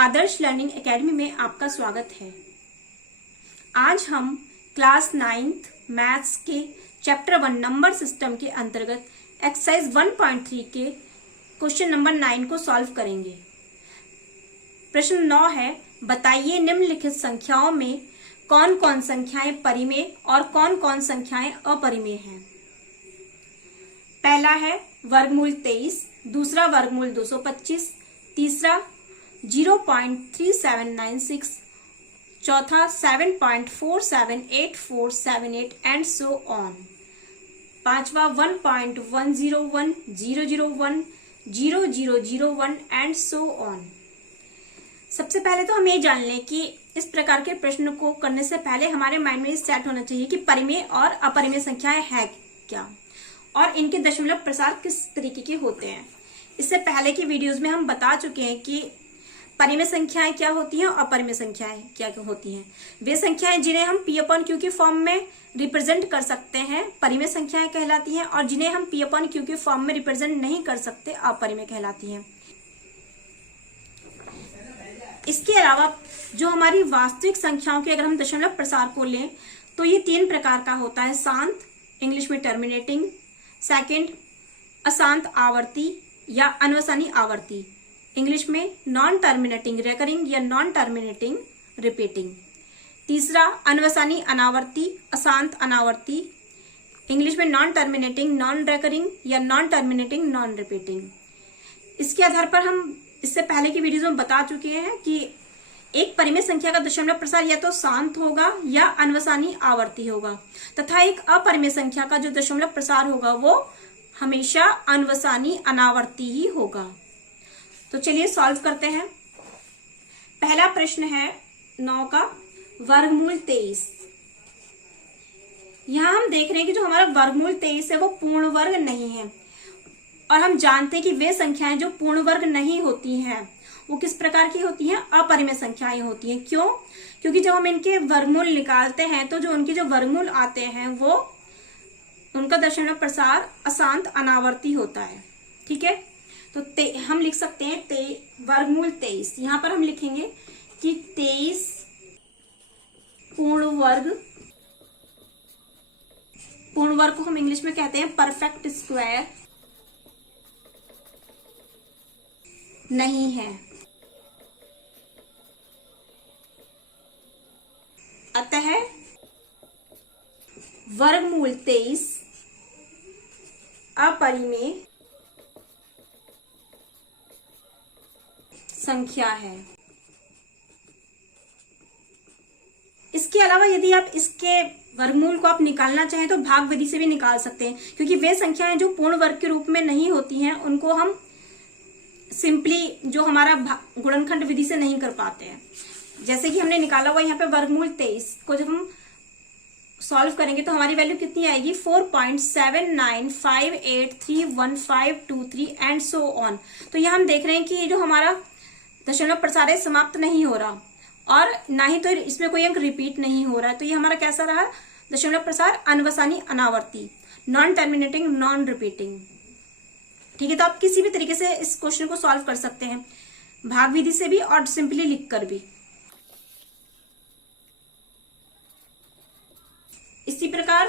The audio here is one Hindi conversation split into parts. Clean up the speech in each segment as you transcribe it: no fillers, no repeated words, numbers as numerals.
आदर्श लर्निंग एकेडमी में आपका स्वागत है। आज हम क्लास 9th मैथ्स के चैप्टर 1 नंबर सिस्टम के अंतर्गत एक्सरसाइज 1.3 के क्वेश्चन नंबर 9 को सॉल्व करेंगे। प्रश्न 9 है, बताइए निम्नलिखित संख्याओं में कौन कौन संख्याएं परिमेय और कौन कौन संख्याएं अपरिमेय हैं। पहला है वर्गमूल 23, दूसरा वर्गमूल 225, तीसरा 0.3796, चौथा 7.478478 एंड सो ऑन, पांचवा 1.101, 001, 0001 एंड सो ऑन। सबसे पहले तो हम ये जान लें कि इस प्रकार के प्रश्न को करने से पहले हमारे माइंड में सेट होना चाहिए कि परिमेय और अपरिमेय संख्याएं हैं क्या और इनके दशमलव प्रसार किस तरीके के होते हैं। इससे पहले की वीडियोस में हम बता चुके हैं कि परिमेय संख्याएं क्या होती हैं और अपरिमेय संख्याएं क्या होती हैं। वे संख्याएं जिन्हें हम P/Q के फॉर्म में रिप्रेजेंट कर सकते हैं परिमेय संख्याएं कहलाती हैं, और जिन्हें हम P/Q के फॉर्म में रिप्रेजेंट नहीं कर सकते अपरिमेय कहलाती हैं। इसके अलावा जो हमारी वास्तविक संख्याओं के अगर हम दशमलव प्रसार को लें तो ये 3 प्रकार का होता है। शांत, इंग्लिश में टर्मिनेटिंग, सेकंड अशांत आवर्ती या अनवसानी आवर्ती, इंग्लिश में नॉन टर्मिनेटिंग रेकरिंग या नॉन टर्मिनेटिंग रिपीटिंग, तीसरा अनवसानी अनावर्ती अशांत अनावर्ती, इंग्लिश में नॉन टर्मिनेटिंग नॉन रेकरिंग या नॉन टर्मिनेटिंग नॉन रिपीटिंग। इसके आधार पर हम इससे पहले की वीडियोज में बता चुके हैं कि एक परिमेय संख्या का दशमलव प्रसार या तो शांत होगा या अनवसानी आवर्ती होगा, तथा एक अपरिमेय संख्या का जो दशमलव प्रसार होगा वो हमेशा अनवसानी अनावर्ती ही होगा। तो चलिए सॉल्व करते हैं। पहला प्रश्न है 9 का वर्गमूल 23। यहां हम देख रहे हैं कि जो हमारा वर्गमूल 23 है वो पूर्ण वर्ग नहीं है, और हम जानते हैं कि वे संख्याएं जो पूर्ण वर्ग नहीं होती हैं वो किस प्रकार की होती हैं, अपरिमेय संख्याएं होती हैं। क्यों? क्योंकि जब हम इनके वर्गमूल निकालते हैं तो जो उनके जो वर्गमूल आते हैं वो उनका दशमलव प्रसार अशांत अनावर्ती होता है। ठीक है, तो हम लिख सकते हैं वर्गमूल 23। यहां पर हम लिखेंगे कि 23 पूर्ण वर्ग को हम इंग्लिश में कहते हैं परफेक्ट स्क्वायर नहीं है। अतः वर्गमूल 23 अपरिमेय संख्या है। इसके अलावा यदि आप इसके वर्गमूल को आप निकालना चाहें तो भाग विधि से भी निकाल सकते हैं, क्योंकि वे संख्याएं जो पूर्ण वर्ग के रूप में नहीं होती हैं उनको हम सिंपली जो हमारा गुणनखंड विधि से नहीं कर पाते हैं। जैसे कि हमने निकाला हुआ यहाँ पे वर्गमूल 23 को जब हम सॉल्व करेंगे तो हमारी वैल्यू कितनी आएगी 4.7958311523 एंड सो ऑन। तो यहाँ हम देख रहे हैं कि ये जो हमारा दशमलव प्रसार है समाप्त नहीं हो रहा और ना ही तो इसमें कोई अंक रिपीट नहीं हो रहा है। तो ये हमारा कैसा रहा दशमलव प्रसार अनवसानी अनावर्ती नॉन टर्मिनेटिंग नॉन रिपीटिंग। ठीक है, तो आप किसी भी तरीके से इस क्वेश्चन को सॉल्व कर सकते हैं, भाग विधि से भी और सिंपली लिखकर भी। इसी प्रकार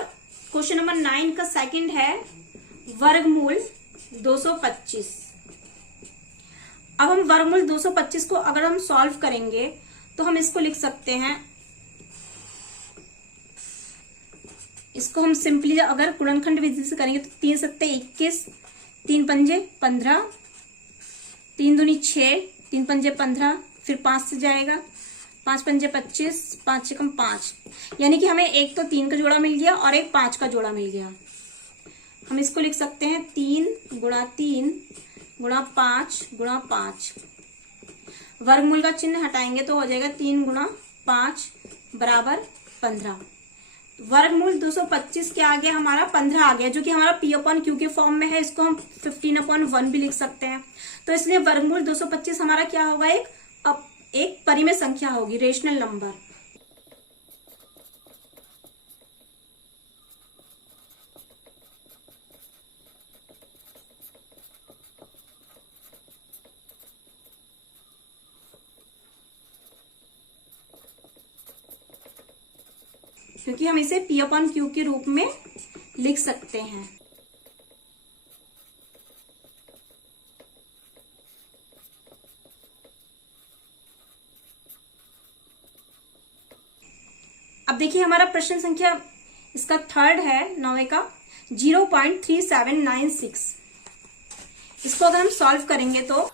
क्वेश्चन नंबर 9 का सेकंड है वर्गमूल 225। अब हम वर्गमूल 225 को अगर हम सॉल्व करेंगे तो हम इसको लिख सकते हैं, इसको हम सिंपली अगर गुणनखंड विधि से करेंगे तो 3 सत्ते 21, 3 पंजे 15, 3 दूनी 6, 3 पंजे 15, फिर 5 से जाएगा, 5 पंजे 25, 5 से कम 5, यानी कि हमें एक तो 3 का जोड़ा मिल गया और एक 5 का जोड़ा मिल गया। हम इसको लिख सकते हैं 3 गुणा 3 गुणा 5 गुणा 5। वर्गमूल का चिन्ह हटाएंगे तो हो जाएगा 3 गुणा 5 बराबर 15। वर्गमूल 225 क्या आ गया हमारा 15 आ गया, जो कि हमारा P/Q के फॉर्म में है। इसको हम 15/1 भी लिख सकते हैं। तो इसलिए वर्गमूल 225 हमारा क्या होगा, एक परिमेय संख्या होगी, रेशनल नंबर। क्योंकि हम इसे P अपॉन Q के रूप में लिख सकते हैं। अब देखिए हमारा प्रश्न संख्या इसका थर्ड है 9वें का 0.3796। इसको अगर हम सॉल्व करेंगे तो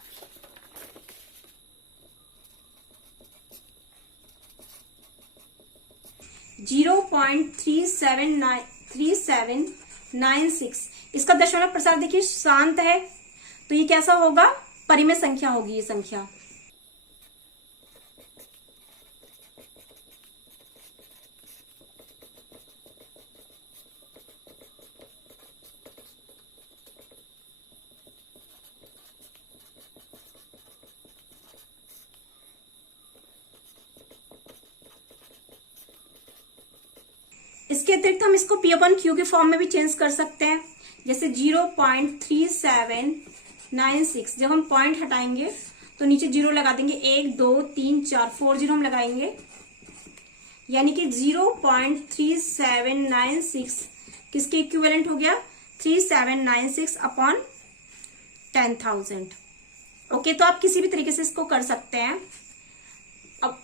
0.3796, इसका दशमलव प्रसार देखिए शांत है, तो ये कैसा होगा, परिमेय संख्या होगी ये संख्या। इसके अतिरिक्त हम इसको P अपॉन Q के फॉर्म में भी चेंज कर सकते हैं, जैसे 0.3796। जब हम पॉइंट हटाएंगे तो नीचे 0 लगा देंगे, 1 2 3 4 4 0 हम लगाएंगे, यानी कि 0.3796 किसके इक्विवेलेंट हो गया, 3796 अपॉन 10,000। ओके, तो आप किसी भी तरीके से इसको कर सकते हैं। अब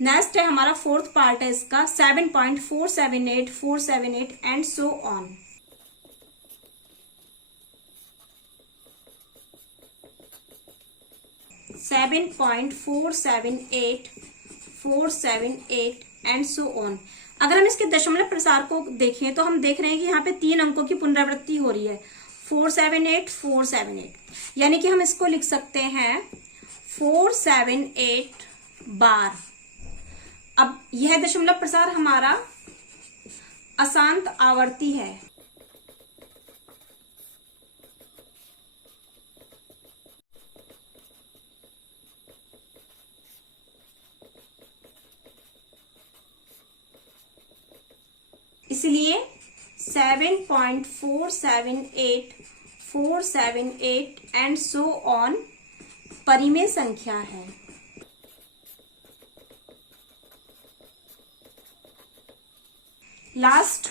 नेक्स्ट है हमारा फोर्थ पार्ट है इसका 7.478478 and so on. Seven point 478 and so on. अगर हम इसके दशमलव प्रसार को देखें तो हम देख रहे हैं कि यहाँ पे 3 अंकों की पुनरावृत्ति हो रही है, 478, यानी कि हम इसको लिख सकते हैं 478 बार। अब यह दशमलव प्रसार हमारा अशांत आवर्ती है। इसलिए 7.478478 एंड सो ऑन परिमेय संख्या है। लास्ट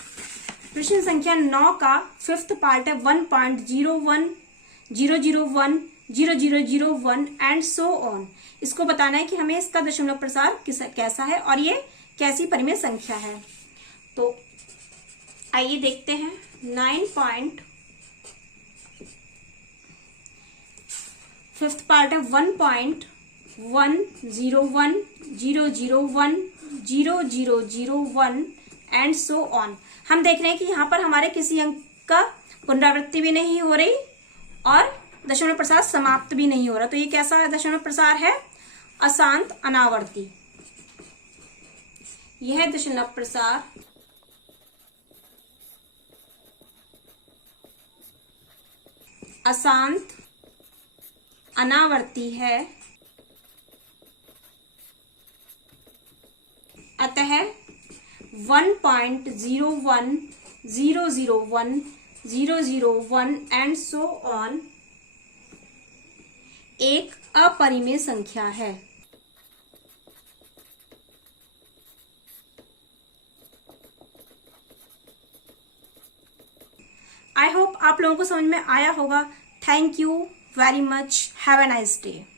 प्रश्न संख्या 9 का फिफ्थ पार्ट है 1.010010001 एंड सो ऑन। इसको बताना है कि हमें इसका दशमलव प्रसार कैसा है और ये कैसी परिमेय संख्या है। तो आइए देखते हैं। 5th पार्ट है 1.1010010001 एंड सो ऑन। हम देख रहे हैं कि यहाँ पर हमारे किसी अंक का पुनरावृत्ति भी नहीं हो रही और दशमलव प्रसार समाप्त भी नहीं हो रहा। तो ये कैसा है दशमलव प्रसार है, अशांत अनावर्ती। यह दशमलव प्रसार अशांत अनावर्ती है, अतः 1.010010001 एंड सो ऑन एक अपरिमेय संख्या है। आई होप आप लोगों को समझ में आया होगा। Thank you very much. Have a nice day.